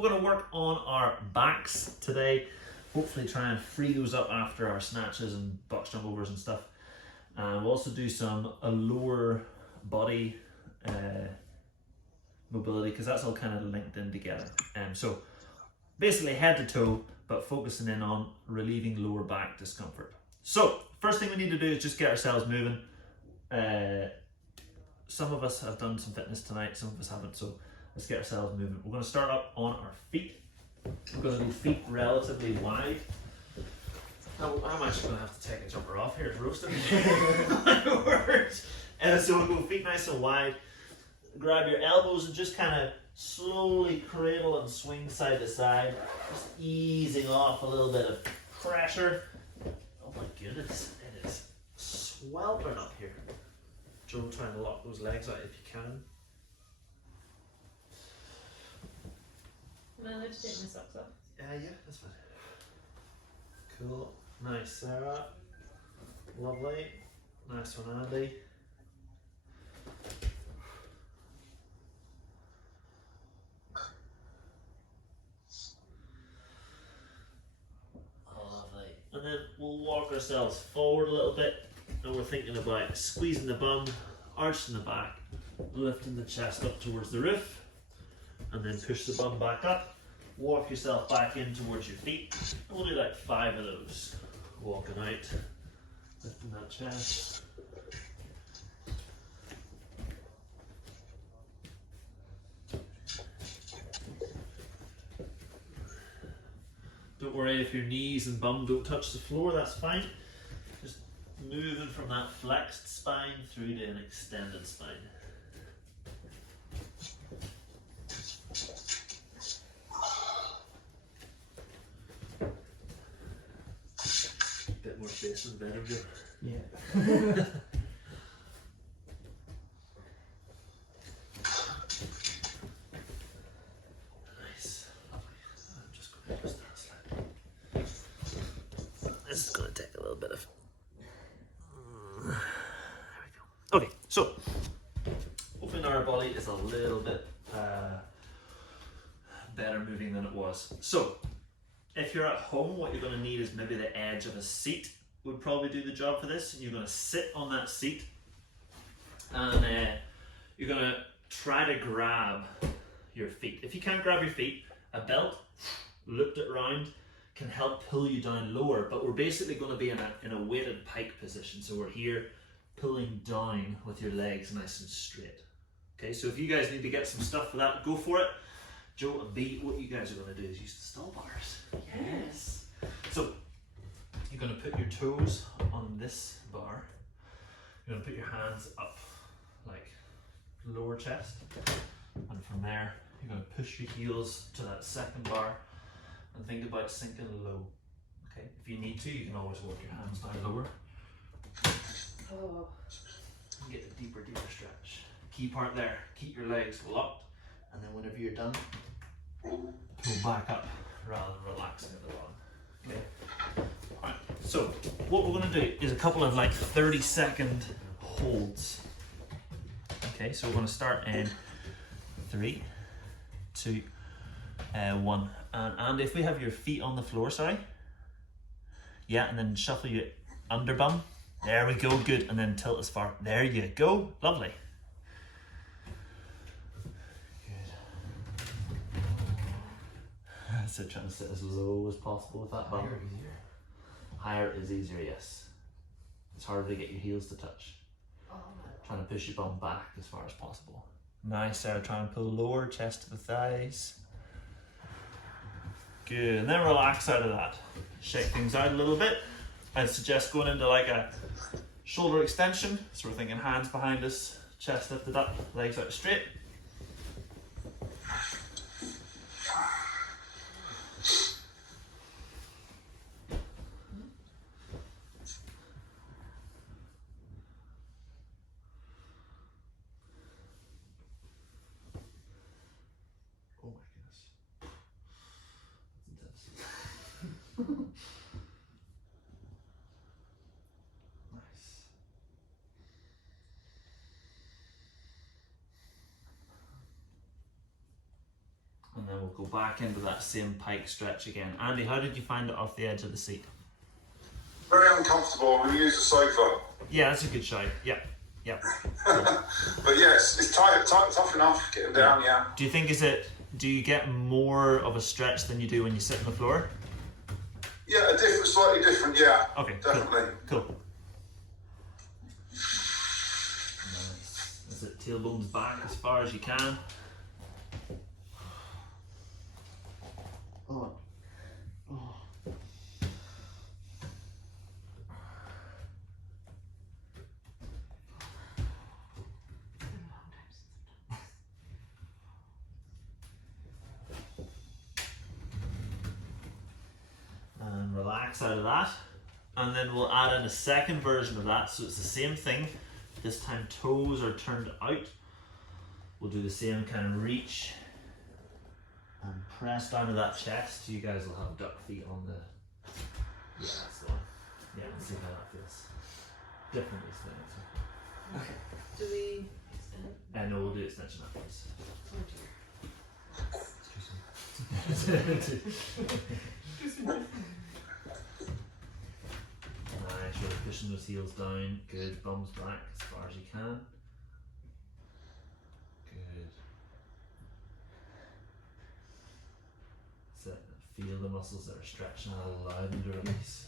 we're going to work on our backs today. Hopefully try and free those up after our snatches and box jump overs and stuff. And we'll also do some lower body mobility, because that's all kind of linked in together. So basically head to toe, but focusing in on relieving lower back discomfort. So first thing we need to do is just get ourselves moving. Some of us have done some fitness tonight, some of us haven't, so let's get ourselves moving. We're going to start up on our feet. We're going to do feet relatively wide. Now, I'm actually going to have to take a jumper off here, it's roasting. My word. So we'll go feet nice and wide. Grab your elbows and just kind of slowly cradle and swing side to side, just easing off a little bit of pressure. Oh my goodness, it is sweltering up here. Joe, trying to lock those legs out if you can. Am I allowed to take my socks off? Yeah, that's fine. Cool. Nice, Sarah. Lovely. Nice one, Andy. Lovely. And then we'll walk ourselves forward a little bit, and we're thinking about squeezing the bum, arching the back, lifting the chest up towards the roof, and then push the bum back up. Walk yourself back in towards your feet. And we'll do like 5 of those. Walking out, lifting that chest. Don't worry if your knees and bum don't touch the floor, that's fine. Just moving from that flexed spine through to an extended spine. Bit more space in the bedroom, Joe. Yeah. Nice. I'm just going to twist that slightly. This is going to take a little bit of. There we go. Okay, so hopefully now our body is a little bit better moving than it was. So if you're at home, what you're going to need is maybe the edge of a seat would probably do the job for this. And you're going to sit on that seat, and you're going to try to grab your feet. If you can't grab your feet, a belt looped it round can help pull you down lower, but we're basically going to be in a weighted pike position. So we're here pulling down with your legs nice and straight. Okay, so if you guys need to get some stuff for that, go for it. Joe and B, what you guys are going to do is use the stall bars. Yes. So you're going to put your toes on this bar. You're going to put your hands up like lower chest, and from there you're going to push your heels to that second bar and think about sinking low. Okay. If you need to, you can always work your hands down lower. Oh. And get a deeper stretch. Key part there: keep your legs locked, and then whenever you're done, pull back up rather than relaxing at the bottom. Okay. Alright, so what we're going to do is a couple of like 30-second holds. Okay, so we're going to start in 3, 2, 1. And if we have your feet on the floor, sorry. Yeah, and then shuffle your under bum. There we go, good. And then tilt as far. There you go, lovely. So trying to sit as low as possible with that bum. Higher easier. Higher is easier, yes. It's harder to get your heels to touch. Oh. Trying to push your bum back as far as possible. Nice, Sarah. Try and pull lower, chest to the thighs. Good, and then relax out of that. Shake things out a little bit. I'd suggest going into like a shoulder extension. So we're thinking hands behind us, chest lifted up, legs out straight. Nice. go back into that same pike stretch again. Andy, how did you find it off the edge of the seat? Very uncomfortable. We use a sofa. Yeah, that's a good shout. Yep. But yes, it's tough enough getting down, yeah. Do you think do you get more of a stretch than you do when you sit on the floor? Yeah, slightly different, yeah. Okay, definitely. Cool. Nice. Is it tailbones back as far as you can? Oh. And relax out of that, and then we'll add in a second version of that. So it's the same thing, this time toes are turned out. We'll do the same kind of reach and press down to that chest. You guys will have duck feet on the, yeah, that's the one. Yeah, let's see how that feels. Different extension. Okay. Do we extend? And no, we'll do extension afterwards. Nice, really pushing those heels down. Good, bums back as far as you can. Good. Sit and feel the muscles that are stretching and allow them to release.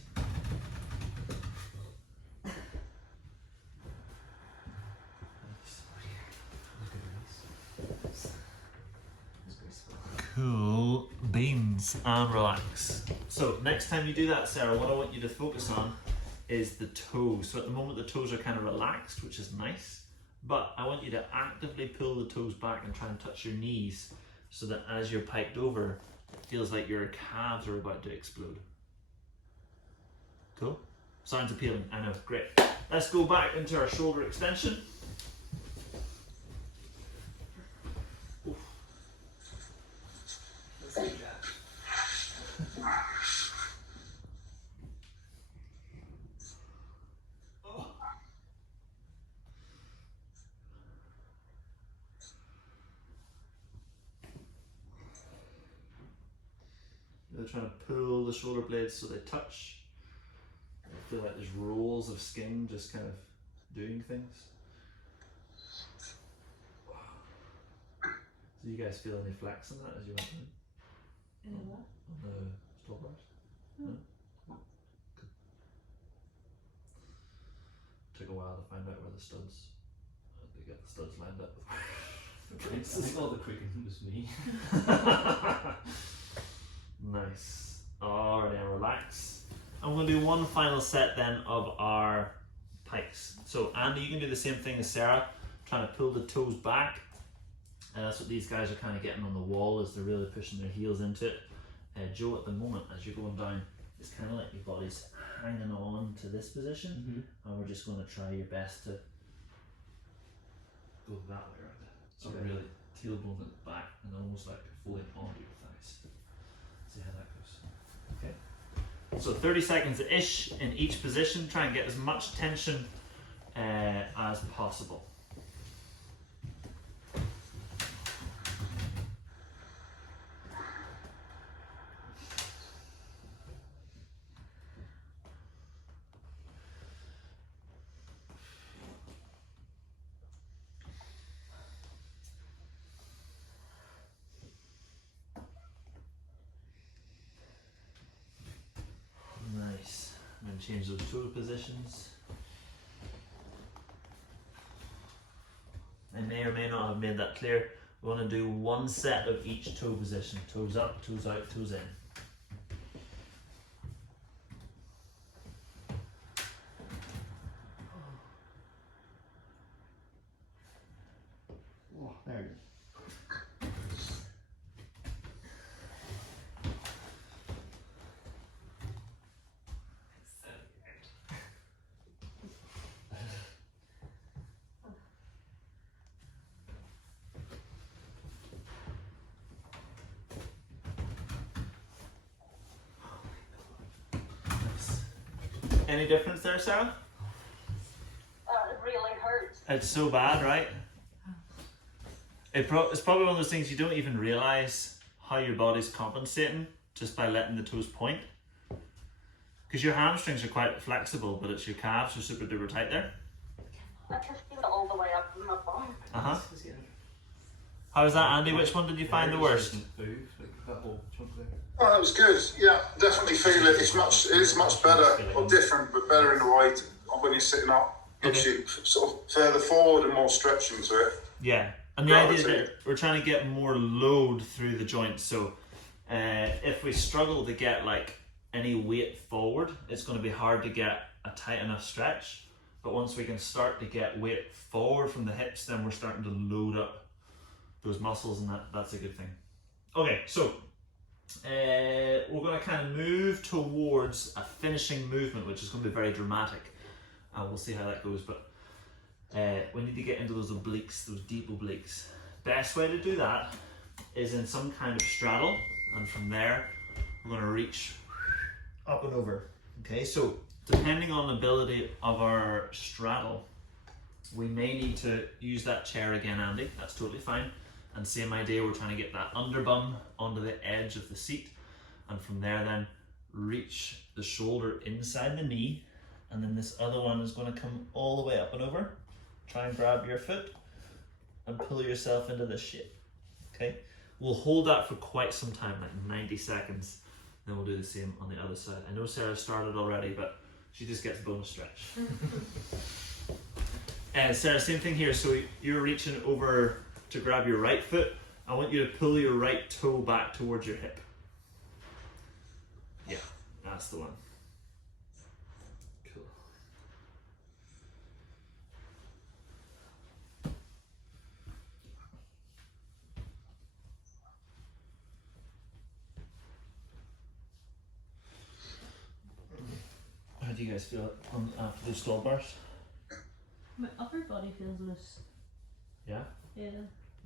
Cool beans, and relax. So next time you do that, Sarah, what I want you to focus on is the toes. So at the moment the toes are kind of relaxed, which is nice, but I want you to actively pull the toes back and try and touch your knees so that as you're piked over, it feels like your calves are about to explode. Cool? Sounds appealing, I know, great. Let's go back into our shoulder extension. They're trying to pull the shoulder blades so they touch. I feel like there's rolls of skin just kind of doing things. Do you guys feel any flex on that as you went in? In what? On the stall bars? No? Good. Took a while to find out where the studs, they get the studs lined up with I think all the creaking was me. Nice. Alright, then relax. I'm going to do one final set then of our pikes. So Andy, you can do the same thing as Sarah, trying to pull the toes back. And that's what these guys are kind of getting on the wall, as they're really pushing their heels into it. Joe, at the moment, as you're going down, it's kind of like your body's hanging on to this position, and we're just going to try your best to go that way around it. So really tailbone at the back and almost like falling onto your thighs. See how that goes. Okay. So 30 seconds-ish in each position. Try and get as much tension as possible. Nice. I'm going to change those toe positions. I may or may not have made that clear. We want to do one set of each toe position. Toes up, toes out, toes in. Oh, there it is. Any difference there, Sarah? It really hurts. It's so bad, right? It's probably one of those things you don't even realise how your body's compensating just by letting the toes point. Because your hamstrings are quite flexible, but it's your calves are super duper tight there. I can feel it all the way up in my bum. Uh-huh. How was that, Andy? Which one did you find the worst? Move, like that whole chunk there. Oh, that was good. Yeah, definitely feel it. It is much better, or different, but better in a way when you're sitting up. Gives you sort of further forward and more stretching to it. Yeah, and the idea is that we're trying to get more load through the joints. So if we struggle to get like any weight forward, it's going to be hard to get a tight enough stretch. But once we can start to get weight forward from the hips, then we're starting to load up those muscles, and that's a good thing. Okay, so we're going to kind of move towards a finishing movement, which is going to be very dramatic. We'll see how that goes, but we need to get into those obliques, those deep obliques. Best way to do that is in some kind of straddle, and from there we're going to reach up and over. Okay, so depending on the ability of our straddle, we may need to use that chair again, Andy. That's totally fine. And same idea, we're trying to get that underbum onto the edge of the seat, and from there then reach the shoulder inside the knee, and then this other one is going to come all the way up and over. Try and grab your foot and pull yourself into this shape. Okay, we'll hold that for quite some time, like 90 seconds. Then we'll do the same on the other side. I know Sarah started already, but she just gets a bonus stretch. Sarah, same thing here. So you're reaching over to grab your right foot. I want you to pull your right toe back towards your hip. Yeah, that's the one. Cool. How do you guys feel after those stall bars? My upper body feels loose. Yeah? Yeah.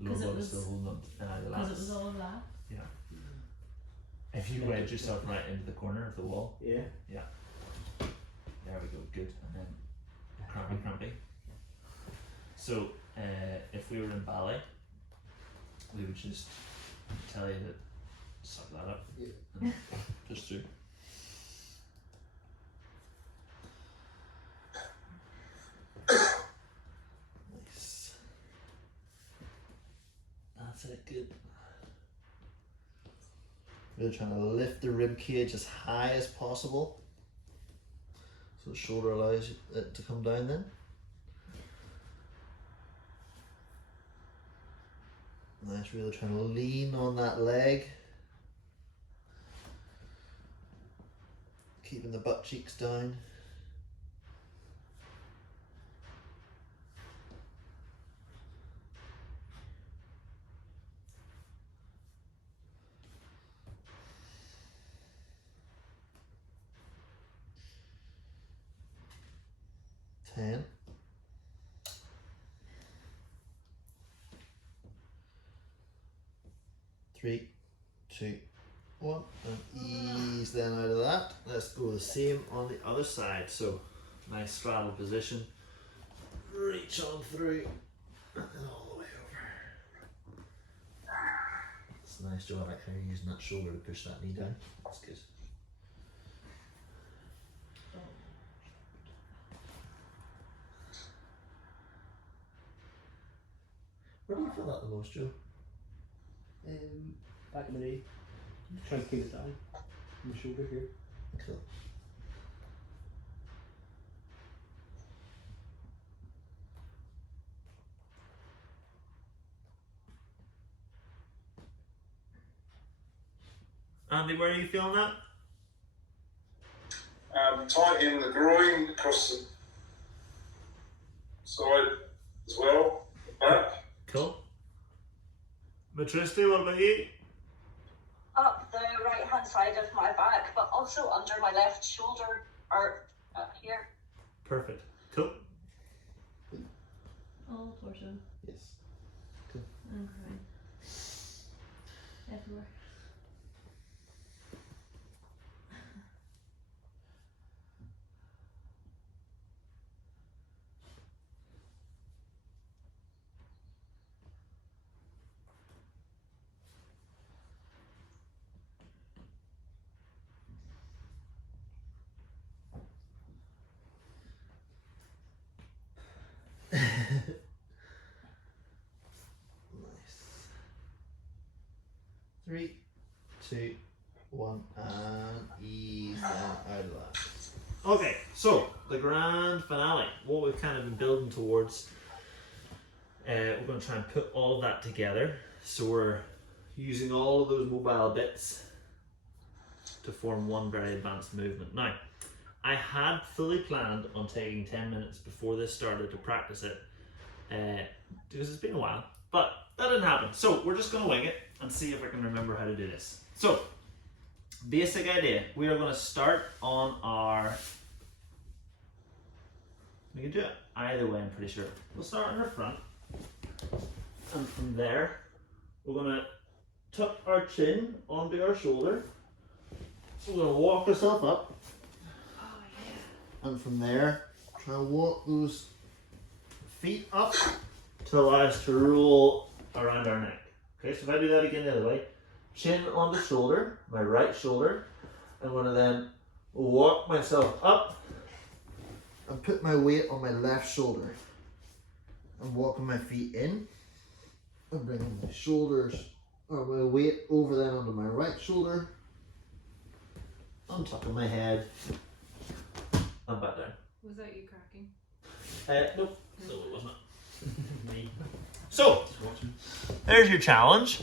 Lower body still holding on the Because lats. it was all of that. Yeah. If you wedge yourself right into the corner of the wall. Yeah. Yeah. There we go, good. And then crampy. So if we were in ballet, we would just tell you to suck that up. Yeah. And push through. Nice. That's it, good. Really trying to lift the rib cage as high as possible, so the shoulder allows it to come down then. Nice, really trying to lean on that leg. Keeping the butt cheeks down. Ten. 3, 2, 1, and ease then out of that. Let's go the same on the other side. So nice straddle position, reach on through and then all the way over. It's a nice job. I like how you're using that shoulder to push that knee down. That's good. Where do you feel that the most, Joe? Back of the knee. Try and keep it down. On the shoulder here. Cool. Andy, where are you feeling that? Tight in the groin, across the side as well, the back. Cool. Matristi, what about you? Up the right hand side of my back, but also under my left shoulder, or here. Perfect. Cool. All torso Yes. Cool. and groin. Everywhere. 2, 1, and ease them out of that. Okay, so the grand finale, what we've kind of been building towards, we're going to try and put all of that together. So we're using all of those mobile bits to form one very advanced movement. Now, I had fully planned on taking 10 minutes before this started to practice it, because it's been a while, but that didn't happen. So we're just going to wing it and see if I can remember how to do this. So, basic idea, we are going to start on our, we can do it either way, I'm pretty sure. We'll start on our front, and from there, we're going to tuck our chin onto our shoulder. So we're going to walk ourselves up. And from there, try and walk those feet up to allow us to roll around our neck. Okay, so if I do that again the other way, chin on the shoulder, my right shoulder, I'm going to then walk myself up and put my weight on my left shoulder. I'm walking my feet in and bringing my shoulders, or my weight over then onto my right shoulder, on top of my head. I'm back down. Was that you cracking? Nope. No, it wasn't. Me. So, there's your challenge.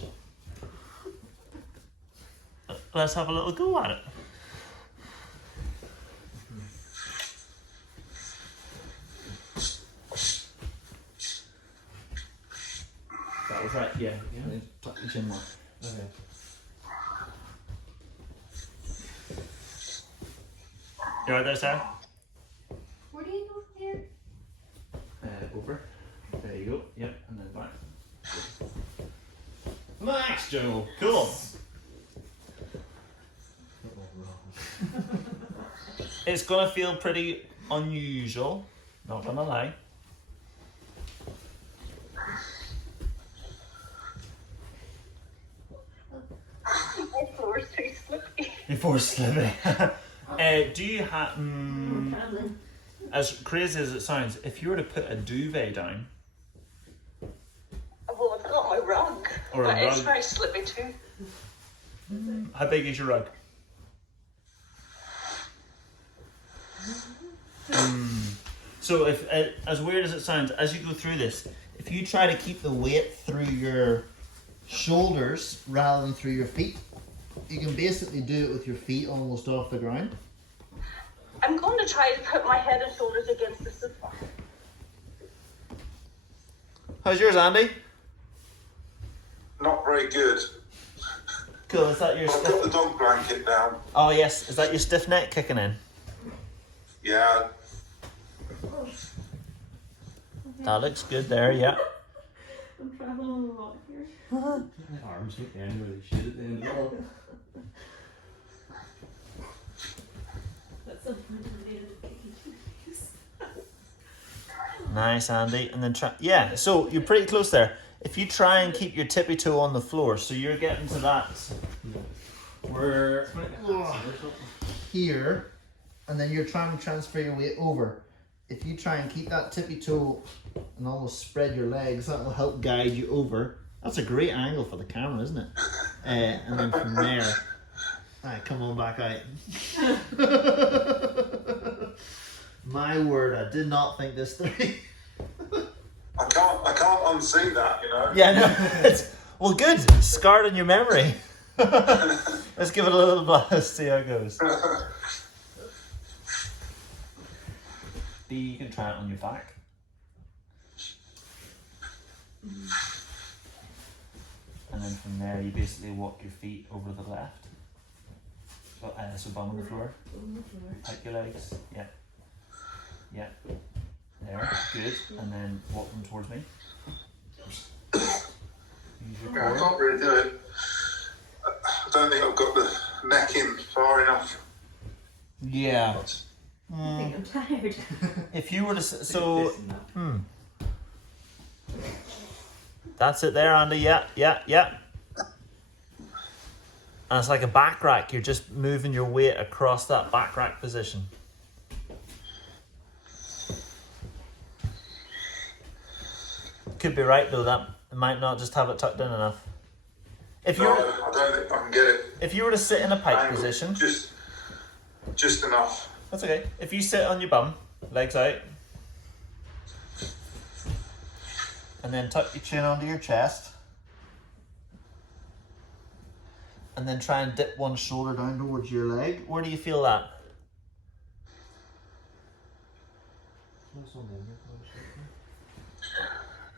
Let's have a little go at it. That was right, yeah. Tuck your chin more. Okay. You alright there, Sarah? Where do you go from here? Over. There you go. Yep, and then back. Max Joe, cool. It's gonna feel pretty unusual, not gonna lie. My floor's too slippy. Before slipping. Do you have? We're traveling. As crazy as it sounds, if you were to put a duvet down, Well, I've got my rug, Or a but it's rug. very slippy too. how big is your rug? So if, as weird as it sounds, as you go through this, if you try to keep the weight through your shoulders rather than through your feet, you can basically do it with your feet almost off the ground. I'm going to try to put my head and shoulders against the sofa. How's yours, Andy? Not very good. Cool, is that your I've got the dog blanket down. Oh yes, is that your stiff neck kicking in? Yeah, That looks good there, yeah. I'm traveling a lot here. My arms hit the end where they should at the end of all. That's something related to cookies. Nice, Andy. And then try, yeah, so you're pretty close there. If you try and keep your tippy toe on the floor, so you're getting to that, we're here, and then you're trying to transfer your weight over. If you try and keep that tippy toe and almost spread your legs, that will help guide you over. That's a great angle for the camera, isn't it? And then from there, come on back out. My word, I did not think this through. I can't unsee that, you know. Yeah, no, it's, well, good. Scarred in your memory. Let's give it a little blast, see how it goes. B, you can try it on your back. And then from there, you basically walk your feet over to the left. So bum on the floor. On the floor. Pike your legs. Yeah. Yeah. There. Good. And then walk them towards me. Use your I core. can't really do it. I don't think I've got the neck in far enough. Yeah. I think I'm tired. If you were to so that's it there, Andy. Yeah. And it's like a back rack. You're just moving your weight across that back rack position. Could be right though. That might not just have it tucked in enough. If No, you're I don't think I can get it. if you were to sit in a pike Angle. position, Just enough. that's okay. If you sit on your bum, legs out, and then tuck your chin onto your chest, and then try and dip one shoulder down towards your leg. Where do you feel that?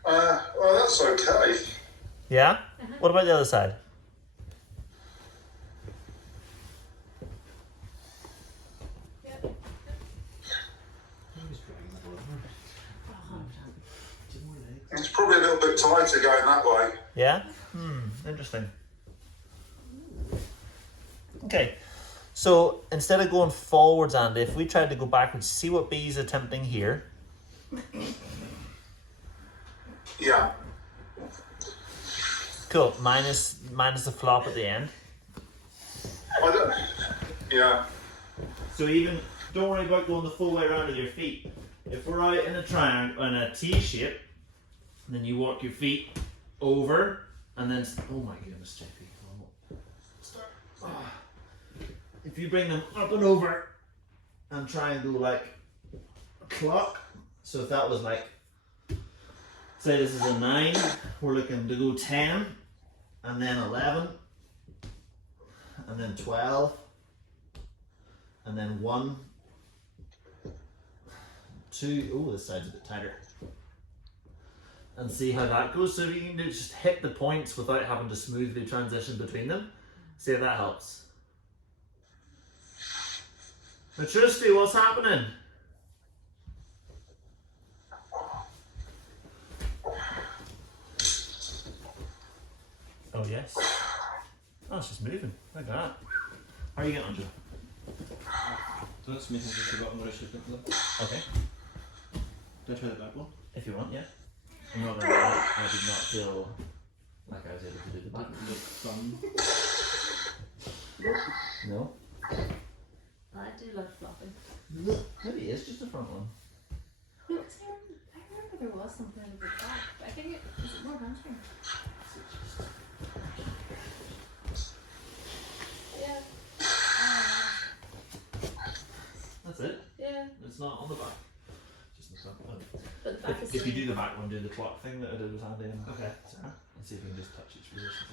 Well, that's okay. Yeah? What about the other side? It's probably a little bit tighter going that way. Yeah? Interesting. Okay. So instead of going forwards, Andy, if we tried to go backwards, see what B's attempting here. Yeah. Cool. Minus the flop at the end. I don't. Yeah. So even don't worry about going the full way around with your feet. If we're out in a triangle, in a T shape, then you walk your feet over, and then oh my goodness, JP. Start. If you bring them up and over, and try and go like a clock. So if that was like, say this is a 9, we're looking to go 10, and then 11, and then 12. And then 1, 2, oh, this side's a bit tighter. And see how that goes. So you can just hit the points without having to smoothly transition between them. See if that helps. Matrusty, what's happening? Oh, yes. Oh, it's just moving. Look at that. How are you getting on, Joe? That's me. I've forgotten what I should have done. Okay. Do I try the back one? If you want, yeah. I'm not gonna lie, I did not feel like I was able to do the back. Look fun. No? I do love flopping. Maybe it's just the front one. No, 'cause I remember there was something at the back, but I think is it more hamstring? Yeah. That's it. Yeah. It's not on the back. Just the front one. But the back is If you still- do the back one, do the clock thing that I did with Andy and Sarah. And see if we can just touch each position.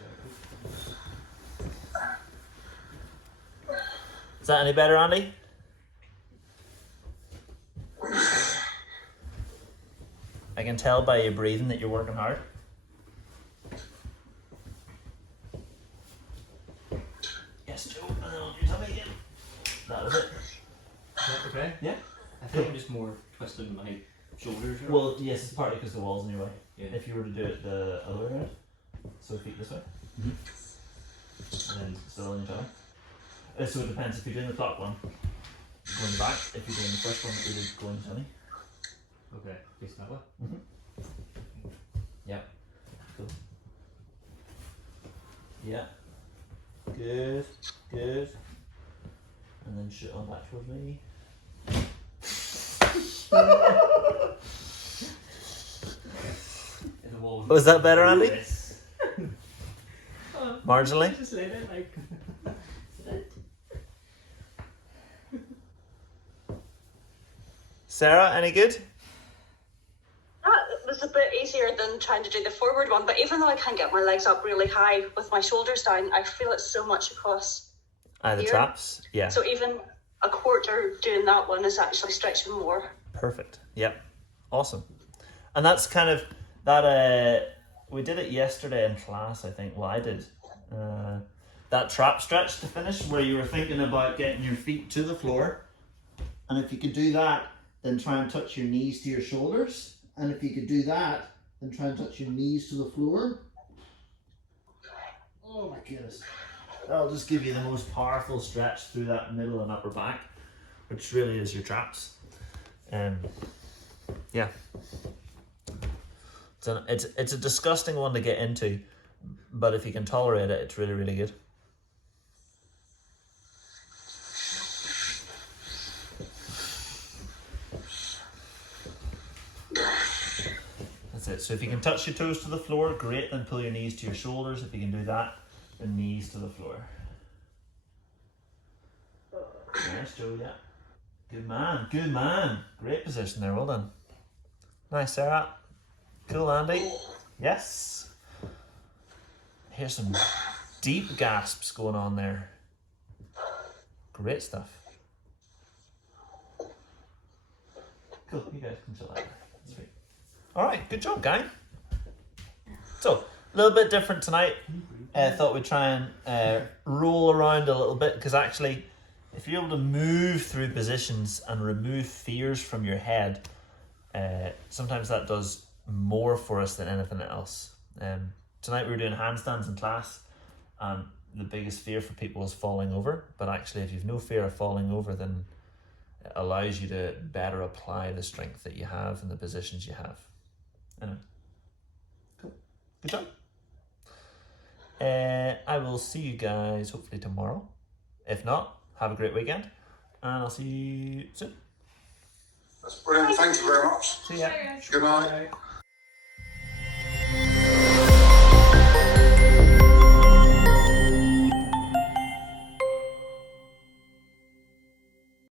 Is that any better, Andy? I can tell by your breathing that you're working hard. Yes, Joe. And then on your tummy again. That was it. Is that okay? Yeah. I think I'm just more twisting my shoulders. Or Well, yes, it's partly because the wall's in your way. yeah. If you were to do it the other way around, so feet this way, and then still on your tummy. So it depends if you're doing the top one, going the back. If you're doing the first one, that we did going tummy. Okay, face that way. Yep. Cool. Yeah. Good. Good. And then shoot on back towards me. Was that better, Andy? Marginally? Just lay there like. Sarah, any good? That was a bit easier than trying to do the forward one, but even though I can't get my legs up really high with my shoulders down, I feel it so much across. The Here. traps? Yeah. So even a quarter doing that one is actually stretching more. Perfect. Yep. Awesome. And that's kind of that we did it yesterday in class, I think. Well, I did. That trap stretch to finish where you were thinking about getting your feet to the floor. And if you could do that, then try and touch your knees to your shoulders. And if you could do that, then try and touch your knees to the floor. Oh my goodness. That'll just give you the most powerful stretch through that middle and upper back, which really is your traps. Yeah. It's a disgusting one to get into, but if you can tolerate it, it's really, really good. That's it. So if you can touch your toes to the floor, great. Then pull your knees to your shoulders if you can do that. the knees to the floor. Nice, Joe, yeah. Good man, good man. Great position there, well done. Nice, Sarah. Cool, Andy. Yes. Here's some deep gasps going on there. Great stuff. Cool, you guys can chill out there. Sweet. Alright, good job, gang. So, a little bit different tonight. Thought we'd try and roll around a little bit, because actually, if you're able to move through positions and remove fears from your head, sometimes that does more for us than anything else. Tonight we were doing handstands in class, and the biggest fear for people is falling over. But actually, if you've no fear of falling over, then it allows you to better apply the strength that you have in the positions you have. Anyway, cool. Good job. I will see you guys hopefully tomorrow. If not, have a great weekend, and I'll see you soon. That's brilliant. Thank you very much. See ya. Good night.